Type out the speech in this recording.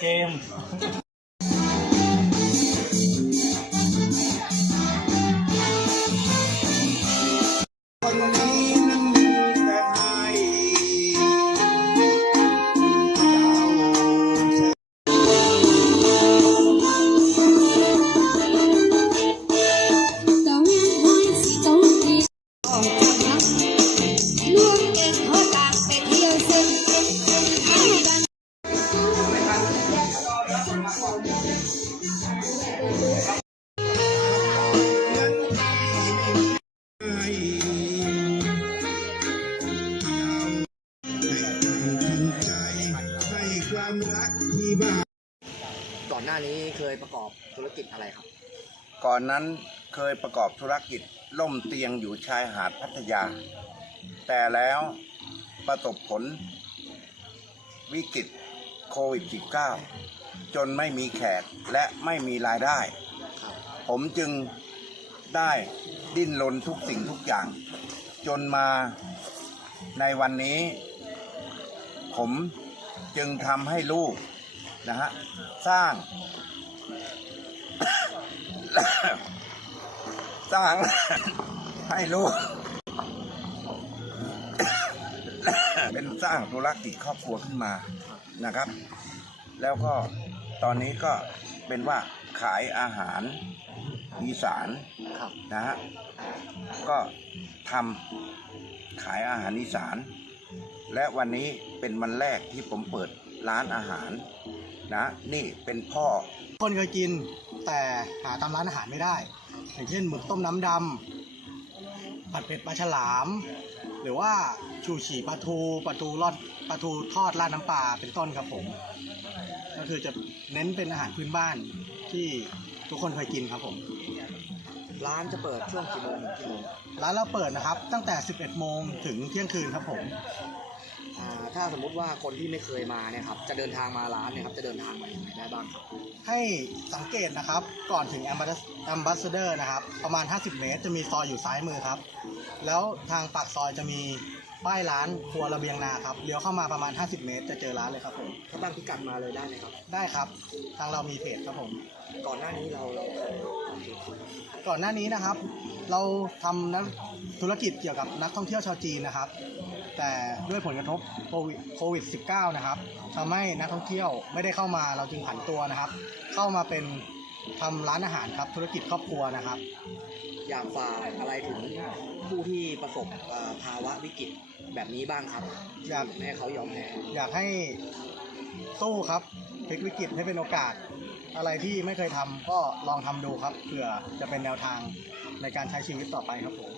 แบ้าก่อนหน้านี้เคยประกอบธุรกิจอะไรครับ ก่อนนั้นเคยประกอบธุรกิจล่มเตียงอยู่ชายหาดพัทยา แต่แล้วประสบผล วิกฤตโควิด -19 จนไม่มีแขกและไม่มีรายได้ ผมจึงได้ดิ้นรนทุกสิ่งทุกอย่าง จนมาในวันนี้ ผมจึงทำให้ลูก นะฮะสร้าง สร้างให้ลูกเป็นสร้างธุรกิจครอบครัวขึ้นมานะครับ แล้วก็ตอนนี้ก็เป็นว่าขายอาหารอีสานครับนะฮะก็ทำขายอาหารอีสาน และวันนี้เป็นวันแรกที่ผมเปิด ร้านอาหารนะนี่เป็นพ่อ คนเคยกินแต่หาตามร้านอาหารไม่ได้ อย่างเช่นหมึกต้มน้ำดำผัดเผ็ดปลาฉลาม หรือว่าชูชีปลาทูปลาทูรอดปลาทูทอดราดน้ำปลาเป็นต้นครับผม ก็คือจะเน้นเป็นอาหารพื้นบ้านที่ทุกคนเคยกินครับผม ร้านจะเปิดช่วงกี่โมงถึงกี่โมงร้านเราเปิดนะครับ ตั้งแต่ 11 โมงถึงเที่ยงคืนครับผม ถ้าสมมุติว่าคนที่ไม่เคยมาเนี่ยครับจะเดินทางมาร้านเนี่ยครับจะเดินทางมาอย่างไรได้บ้างครับให้สังเกตนะครับก่อนถึงแอมบ s สเดอร์นะครับประมาณ 50 เมตร จะมีซอยอยู่ซ้ายมือครับ แล้วทางปากซอยจะมีป้ายร้านครัวระเบียงนาครับเลี้ยวเข้ามาประมาณ 50 เมตร จะเจอร้านเลยครับผมถ้าตั้งพิกัดมาเลยได้ไหมครับ ได้ครับ ทางเรามีเพจครับผม ก่อนหน้านี้เราเรา ก่อนหน้านี้นะครับ เราทำนักธุรกิจเกี่ยวกับนักท่องเที่ยวชาวจีนนะครับ แต่ด้วยผลกระทบโควิดโควิด -19 นะครับทำให้นักท่องเที่ยวไม่ได้เข้ามาเราจึงผันตัวนะครับ เข้ามาเป็นทำร้านอาหารครับธุรกิจครอบครัวนะครับ อยากฝากอะไรถึงผู้ที่ประสบเอ่อภาวะวิกฤตแบบนี้บ้างครับ อยากไม่ให้เขายอมแพ้อยากให้สู้ครับพลิกวิกฤตให้เป็นโอกาส อะไรที่ไม่เคยทำก็ลองทำดูครับเผื่อจะเป็นแนวทางในการใช้ชีวิตต่อไปครับผม